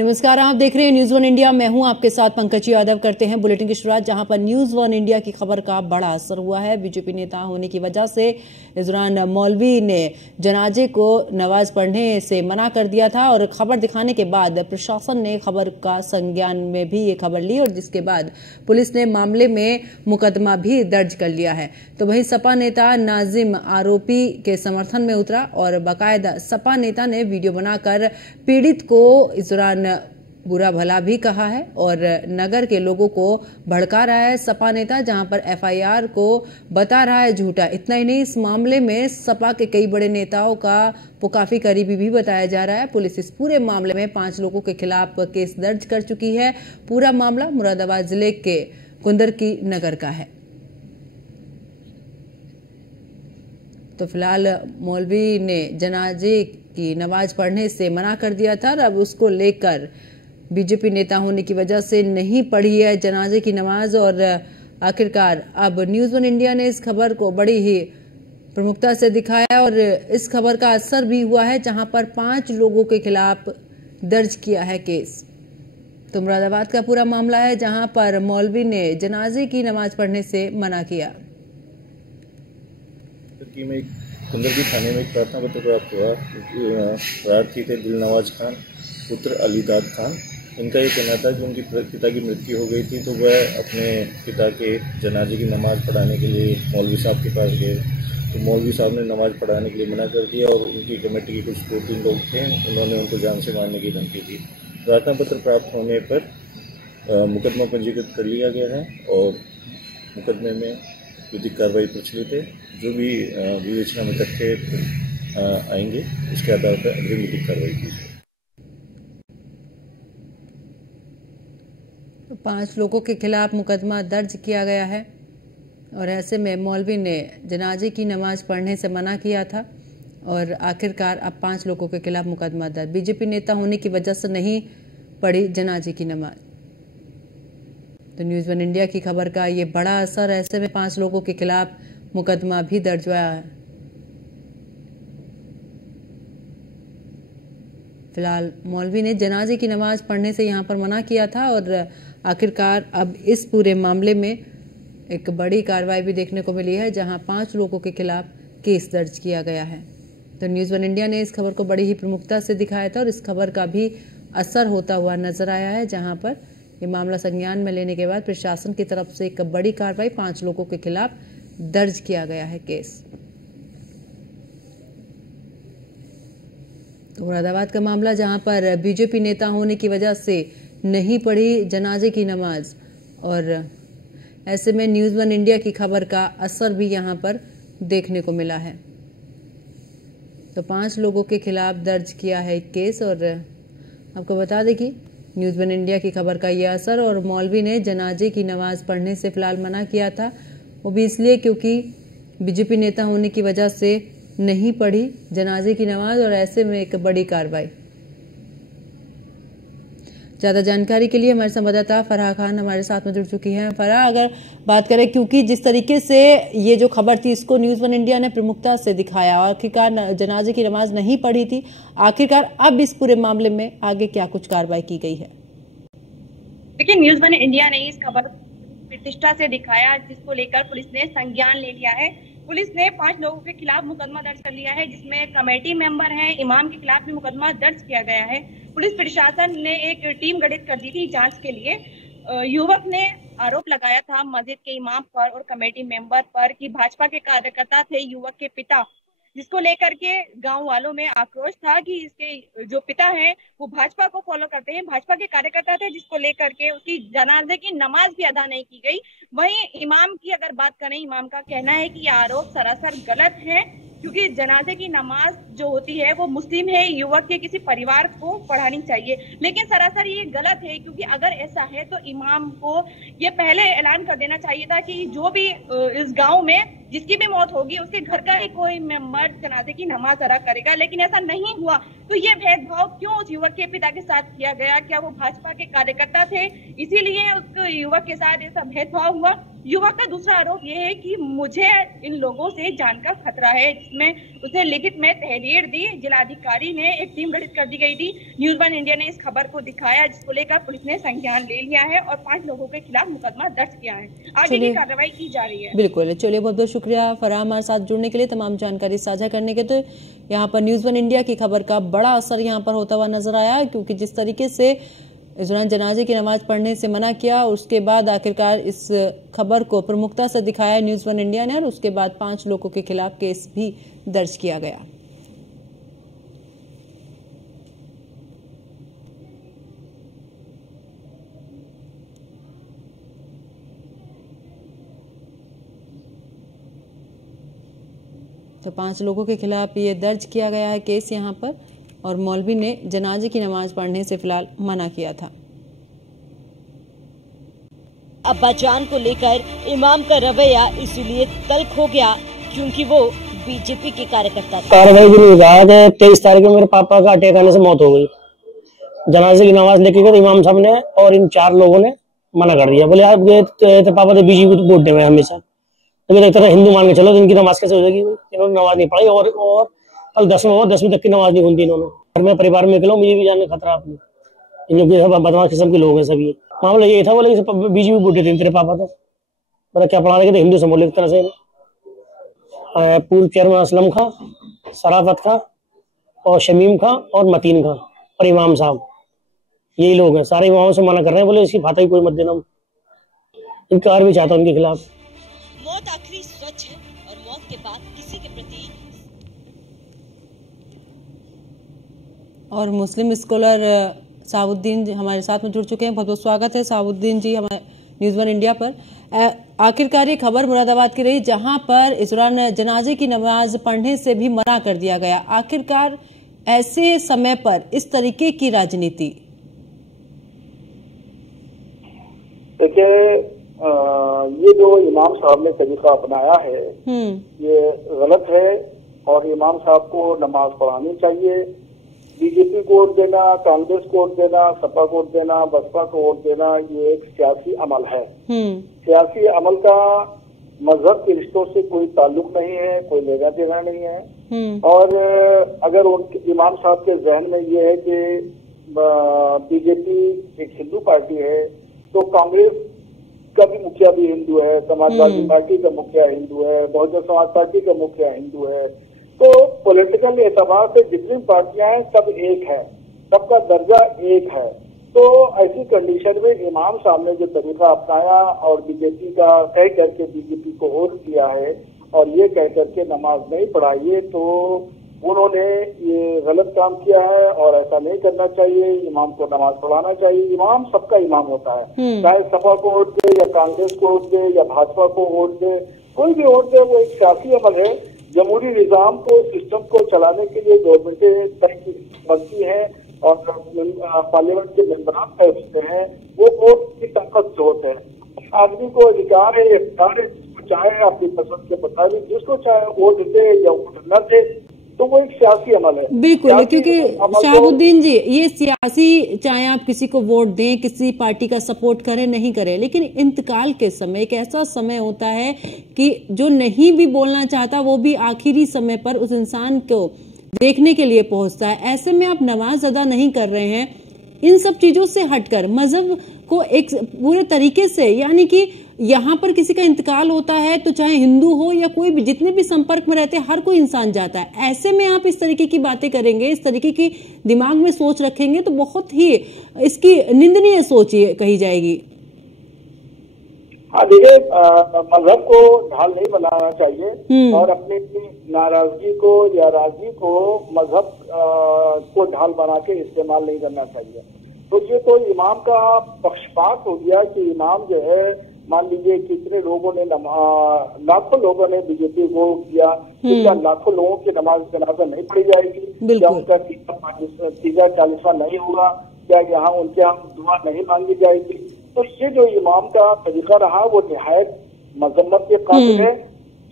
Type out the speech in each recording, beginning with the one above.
नमस्कार, आप देख रहे हैं न्यूज वन इंडिया। मैं हूं आपके साथ पंकज यादव। करते हैं बुलेटिन की शुरुआत, जहां पर न्यूज वन इंडिया की खबर का बड़ा असर हुआ है। बीजेपी नेता होने की वजह से इस दौरान मौलवी ने जनाजे को नमाज पढ़ने से मना कर दिया था और खबर दिखाने के बाद प्रशासन ने खबर का संज्ञान में भी ये खबर ली और जिसके बाद पुलिस ने मामले में मुकदमा भी दर्ज कर लिया है। तो वहीं सपा नेता नाजिम आरोपी के समर्थन में उतरा और बाकायदा सपा नेता ने वीडियो बनाकर पीड़ित को इस दौरान बुरा भला भी कहा है और नगर के लोगों को भड़का रहा है सपा नेता, जहां पर एफआईआर को बता रहा है झूठा। इतना ही नहीं, इस मामले में सपा के कई बड़े नेताओं का वो काफी करीबी भी बताया जा रहा है। पुलिस इस पूरे मामले में 5 लोगों के खिलाफ केस दर्ज कर चुकी है। पूरा मामला मुरादाबाद जिले के कुंदरकी नगर का है। तो फिलहाल मौलवी ने जनाजे की नमाज पढ़ने से मना कर दिया था और अब उसको लेकर बीजेपी नेता होने की वजह से नहीं पढ़ी है जनाजे की नमाज। और आखिरकार अब न्यूज वन इंडिया ने इस खबर को बड़ी ही प्रमुखता से दिखाया और इस खबर का असर भी हुआ है, जहां पर 5 लोगों के खिलाफ दर्ज किया है केस। तो मुरादाबाद का पूरा मामला है, जहां पर मौलवी ने जनाजे की नमाज पढ़ने से मना किया। कुंदरकी थाने में एक प्रार्थना पत्र प्राप्त हुआ। प्रार्थी थे दिलनवाज खान पुत्र अलीदाद खान। इनका ये कहना था कि उनकी पिता की मृत्यु हो गई थी, तो वह अपने पिता के जनाजे की नमाज पढ़ाने के लिए मौलवी साहब के पास गए। तो मौलवी साहब ने नमाज पढ़ाने के लिए मना कर दिया और उनकी कमेटी के कुछ 2-3 लोग थे, उन्होंने उनको जान से मारने की धमकी दी। प्रार्थना पत्र प्राप्त होने पर मुकदमा पंजीकृत कर लिया गया है और मुकदमे में विधिक कार्रवाई प्रचलित है। जो भी विवेचना में तथ्य आएंगे उसके आधार पर अग्रिम विधिक कार्रवाई की जाएगी। 5 लोगों के खिलाफ मुकदमा दर्ज किया गया है और ऐसे में मौलवी ने जनाजे की नमाज पढ़ने से मना किया था और आखिरकार अब 5 लोगों के खिलाफ मुकदमा दर्ज। बीजेपी नेता होने की वजह से नहीं पढ़ी जनाजे की नमाज। तो न्यूज वन इंडिया की खबर का ये बड़ा असर, ऐसे में 5 लोगों के खिलाफ मुकदमा भी दर्ज हुआ है। फिलहाल मौलवी ने जनाजे की नमाज पढ़ने से यहां पर मना किया था और आखिरकार अब इस पूरे मामले में एक बड़ी कार्रवाई भी देखने को मिली है, जहां 5 लोगों के खिलाफ केस दर्ज किया गया है। तो न्यूज वन इंडिया ने इस खबर को बड़ी ही प्रमुखता से दिखाया था और इस खबर का भी असर होता हुआ नजर आया है, जहां पर ये मामला संज्ञान में लेने के बाद प्रशासन की तरफ से एक बड़ी कार्रवाई 5 लोगों के खिलाफ दर्ज किया गया है केस। तो मुरादाबाद का मामला, जहां पर बीजेपी नेता होने की वजह से नहीं पढ़ी जनाजे की नमाज और ऐसे में न्यूज वन इंडिया की खबर का असर भी यहां पर देखने को मिला है। तो 5 लोगों के खिलाफ दर्ज किया है केस और आपको बता दें कि न्यूज वन इंडिया की खबर का यह असर। और मौलवी ने जनाजे की नमाज पढ़ने से फिलहाल मना किया था, वो भी इसलिए क्योंकि बीजेपी नेता होने की वजह से नहीं पढ़ी जनाजे की नमाज और ऐसे में एक बड़ी कार्रवाई। ज्यादा जानकारी के लिए हमारे संवाददाता फराह खान हमारे साथ में जुड़ चुकी हैं। फराह, अगर बात करें, क्योंकि जिस तरीके से ये जो खबर थी इसको न्यूज वन इंडिया ने प्रमुखता से दिखाया, आखिरकार जनाजे की नमाज नहीं पढ़ी थी, आखिरकार अब इस पूरे मामले में आगे क्या कुछ कार्रवाई की गई है? देखिए, न्यूज वन इंडिया ने इस खबर प्रतिष्ठा से दिखाया, जिसको लेकर पुलिस ने संज्ञान ले लिया है। पुलिस ने 5 लोगों के खिलाफ मुकदमा दर्ज कर लिया है, जिसमें कमेटी मेंबर हैं, इमाम के खिलाफ भी मुकदमा दर्ज किया गया है। पुलिस प्रशासन ने एक टीम गठित कर दी थी जांच के लिए। युवक ने आरोप लगाया था मस्जिद के इमाम पर और कमेटी मेंबर पर कि भाजपा के कार्यकर्ता थे युवक के पिता, जिसको लेकर के गांव वालों में आक्रोश था कि इसके जो पिता हैं वो भाजपा को फॉलो करते हैं, भाजपा के कार्यकर्ता थे, जिसको लेकर के उसकी जनाजे की नमाज भी अदा नहीं की गई। वहीं इमाम की अगर बात करें, इमाम का कहना है कि ये आरोप सरासर गलत है, क्योंकि जनाजे की नमाज जो होती है वो मुस्लिम है, युवक के किसी परिवार को पढ़ानी चाहिए, लेकिन सरासर ये गलत है, क्योंकि अगर ऐसा है तो इमाम को ये पहले ऐलान कर देना चाहिए था कि जो भी इस गांव में जिसकी भी मौत होगी उसके घर का ही कोई मेंबर जनाजे की नमाज अदा करेगा, लेकिन ऐसा नहीं हुआ। तो ये भेदभाव क्यों उस युवक के पिता के साथ किया गया? क्या वो भाजपा के कार्यकर्ता थे इसीलिए उस युवक के साथ ऐसा भेदभाव हुआ। युवक का दूसरा आरोप यह है कि मुझे इन लोगों से जान का खतरा है, जिसमें उसने लिखित में तहरीर दी। जिलाधिकारी ने एक टीम गठित कर दी गई थी। न्यूज़ वन इंडिया ने इस खबर को दिखाया, जिसको लेकर पुलिस ने संज्ञान ले लिया है और 5 लोगों के खिलाफ मुकदमा दर्ज किया है। आगे की कार्रवाई की जा रही है। बिल्कुल, चलिए बहुत बहुत शुक्रिया फराह हमारे साथ जुड़ने के लिए, तमाम जानकारी साझा करने के। तो यहाँ पर न्यूज़ वन इंडिया की खबर का बड़ा असर यहाँ पर होता हुआ नजर आया, क्योंकि जिस तरीके से इस दौरान जनाजे की नमाज पढ़ने से मना किया, उसके बाद आखिरकार इस खबर को प्रमुखता से दिखाया न्यूज़ वन इंडिया ने, और उसके बाद 5 लोगों के खिलाफ केस भी दर्ज किया गया। तो 5 लोगों के खिलाफ ये दर्ज किया गया है केस यहाँ पर, और मौलवी ने जनाजे की नमाज पढ़ने से फिलहाल मना किया था। अब्बाजान को लेकर इमाम का रवैया इसलिए तल्ख हो गया क्योंकि वो बीजेपी के कार्यकर्ता थे। कार्रवाई भी नहीं हुआ कि 23 तारीख को मेरे पापा का अटैक आने से मौत हो गई। जनाजे की नमाज लेके गए इमाम साहब ने, और इन 4 लोगों ने मना कर दिया। बोले आप तो पापा तो बीजेपी को वोट देवे हमेशा, तो मैं देखता हिंदू मान के चलो, इनकी नमाज कैसे हो जाएगी। इन्होंने नमाज नहीं पढ़ाई, और कल 10वीं तक की नमाज नहीं सुनती इन्होंने। घर में परिवार में निकलो, मुझे भी जानने खतरा अपनी, इन बदमाश किस्म के लोग हैं सभी। मामला ये था, बोले बीजेपी वोट देते तेरे पापा तो, बोला क्या पढ़ा रहे थे, हिंदू समझ एक तरह से। पूर्व चेयरमैन असलम खां, सराफत खां और शमीम खां और मतीन खां और इमाम साहब, यही लोग हैं। सारे इमामों से मना कर रहे हैं, बोले इसकी फाता ही कोई मत देना। इनका भी चाहता हूं उनके खिलाफ। मौत आखिरी स्वच्छ है और मौत के बाद किसी के प्रति। और मुस्लिम स्कॉलर साउद्दीन हमारे साथ में जुड़ चुके हैं। बहुत बहुत स्वागत है साउद्दीन जी हमारे न्यूज़ वन इंडिया पर। आखिरकार ये खबर मुरादाबाद की रही, जहां पर इस दौरान जनाजे की नमाज पढ़ने से भी मना कर दिया गया। आखिरकार ऐसे समय पर इस तरीके की राजनीति, देखिए ये जो इमाम साहब ने तरीका अपनाया है ये गलत है, और इमाम साहब को नमाज पढ़ानी चाहिए। बीजेपी को वोट देना, कांग्रेस को वोट देना, सपा को वोट देना, बसपा को वोट देना, ये एक सियासी अमल है। सियासी अमल का मजहब के रिश्तों से कोई ताल्लुक नहीं है, कोई लेना देना नहीं है। और अगर उनके इमाम साहब के जहन में ये है कि बीजेपी एक हिंदू पार्टी है, तो कांग्रेस का भी मुखिया भी हिंदू है, समाजवादी पार्टी का मुखिया हिंदू है, बहुजन समाज पार्टी का मुखिया हिंदू है, तो पॉलिटिकल एतबार से जितनी पार्टियां हैं सब एक है, सबका दर्जा एक है। तो ऐसी कंडीशन में इमाम साहब ने जो तरीका अपनाया और बीजेपी का कह करके बीजेपी को वोट दिया है और ये कह करके नमाज नहीं पढ़ाइए, तो उन्होंने ये गलत काम किया है और ऐसा नहीं करना चाहिए। इमाम को नमाज पढ़ाना चाहिए। इमाम सबका इमाम होता है, चाहे सपा को वोट दे या कांग्रेस को वोट दे या भाजपा को वोट दे, कोई भी वोट दे, वो एक सियासी अमल है। जमहूरी निजाम को, सिस्टम को चलाने के लिए गवर्नमेंटें तय बनती हैं और पार्लियामेंट के मेंबरान तय होते हैं, वो वोट की ताकत से होते हैं। आदमी को अधिकार है, इख्तियार है, जिसको चाहे अपनी पसंद के मुताबिक जिसको चाहे वोट दे या वोट न दे, तो वो एक सियासी अमल है। बिल्कुल, क्योंकि शाहबुद्दीन जी ये सियासी, चाहे आप किसी को वोट दें, किसी पार्टी का सपोर्ट करें नहीं करें, लेकिन इंतकाल के समय एक ऐसा समय होता है कि जो नहीं भी बोलना चाहता वो भी आखिरी समय पर उस इंसान को देखने के लिए पहुंचता है। ऐसे में आप नमाज अदा नहीं कर रहे हैं, इन सब चीजों से हटकर मजहब को एक पूरे तरीके से, यानी कि यहाँ पर किसी का इंतकाल होता है तो चाहे हिंदू हो या कोई भी, जितने भी संपर्क में रहते हैं हर कोई इंसान जाता है। ऐसे में आप इस तरीके की बातें करेंगे, इस तरीके की दिमाग में सोच रखेंगे तो बहुत ही इसकी निंदनीय सोच कही जाएगी। हाँ देखिए, मजहब को ढाल नहीं बनाना चाहिए और अपनी नाराजगी को या राजगी को मजहब को ढाल बना के इस्तेमाल नहीं करना चाहिए। तो ये तो इमाम का पक्षपात हो गया कि इमाम जो है, मान लीजिए कितने लोगों ने लाखों लोगों ने बीजेपी को किया, तो क्या लाखों लोगों की नमाज जनाजा नहीं पढ़ी जाएगी? क्या उनका तीजा 40वां नहीं होगा? क्या यहाँ उनके यहाँ दुआ नहीं मांगी जाएगी? तो ये जो इमाम का तरीका रहा वो निहायत मजम्मत के काबिल है।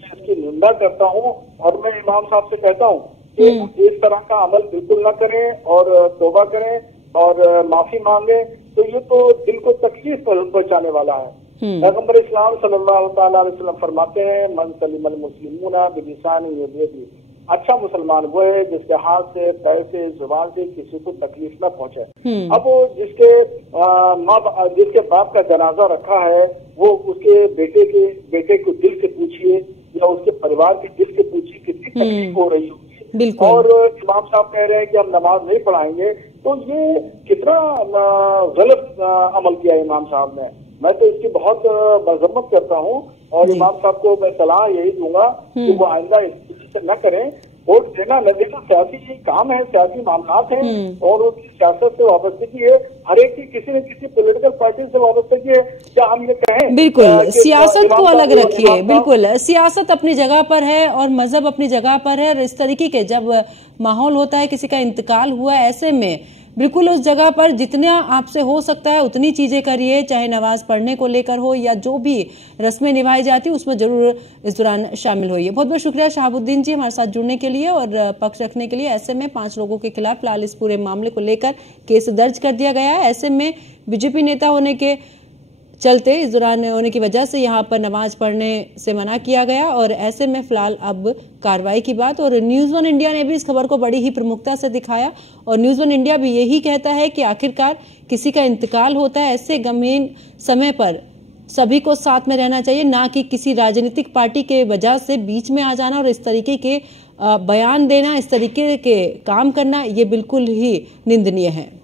इसकी निंदा करता हूँ और मैं इमाम साहब से कहता हूँ कि इस तरह का अमल बिल्कुल न करें और तौबा करें और माफी मांगे। तो ये तो दिल को तकलीफ पहुंचाने वाला है। पैगंबर इस्लाम सल्लल्लाहु तआला अलैहि वसल्लम फरमाते हैं, मन सलिमल मुस्लिमूना बिलिसानी यदी, अच्छा मुसलमान वो है जिसके हाथ से, पैर से, जुबान से किसी को तकलीफ न पहुंचे। अब जिसके बाप का जनाजा रखा है वो उसके बेटे को दिल से पूछिए या उसके परिवार के दिल से पूछिए कितनी तकलीफ हो रही होगी। और इमाम साहब कह रहे हैं कि हम नमाज नहीं पढ़ाएंगे, तो ये कितना गलत अमल किया इमाम साहब ने। मैं तो इसकी बहुत मजम्मत करता हूँ और इमाम साहब को मैं सलाह यही दूंगा कि वो आइंदा इस से न करें। वोट देना न देना सियासी काम है, सियासी मामलात हैं और उसकी सियासत से वाबस्तगी है, हर एक की किसी न किसी पॉलिटिकल पार्टी से वाबस्तगी है। क्या हम ये कहें? बिल्कुल, सियासत को अलग रखिए, बिल्कुल सियासत अपनी जगह पर है और मजहब अपनी जगह पर है। और इस तरीके के जब माहौल होता है, किसी का इंतकाल हुआ, ऐसे में बिल्कुल उस जगह पर जितना आपसे हो सकता है उतनी चीजें करिए, चाहे नमाज पढ़ने को लेकर हो या जो भी रस्में निभाई जाती है उसमें जरूर इस दौरान शामिल होइए। बहुत बहुत शुक्रिया शहाबुद्दीन जी हमारे साथ जुड़ने के लिए और पक्ष रखने के लिए। ऐसे में 5 लोगों के खिलाफ फिलहाल इस पूरे मामले को लेकर केस दर्ज कर दिया गया है। ऐसे में बीजेपी नेता होने के चलते इस दौरान होने की वजह से यहाँ पर नमाज पढ़ने से मना किया गया और ऐसे में फिलहाल अब कार्रवाई की बात। और न्यूज़ वन इंडिया ने भी इस खबर को बड़ी ही प्रमुखता से दिखाया और न्यूज़ वन इंडिया भी यही कहता है कि आखिरकार किसी का इंतकाल होता है, ऐसे गंभीर समय पर सभी को साथ में रहना चाहिए, ना कि किसी राजनीतिक पार्टी के वजह से बीच में आ जाना और इस तरीके के बयान देना, इस तरीके के काम करना, ये बिल्कुल ही निंदनीय है।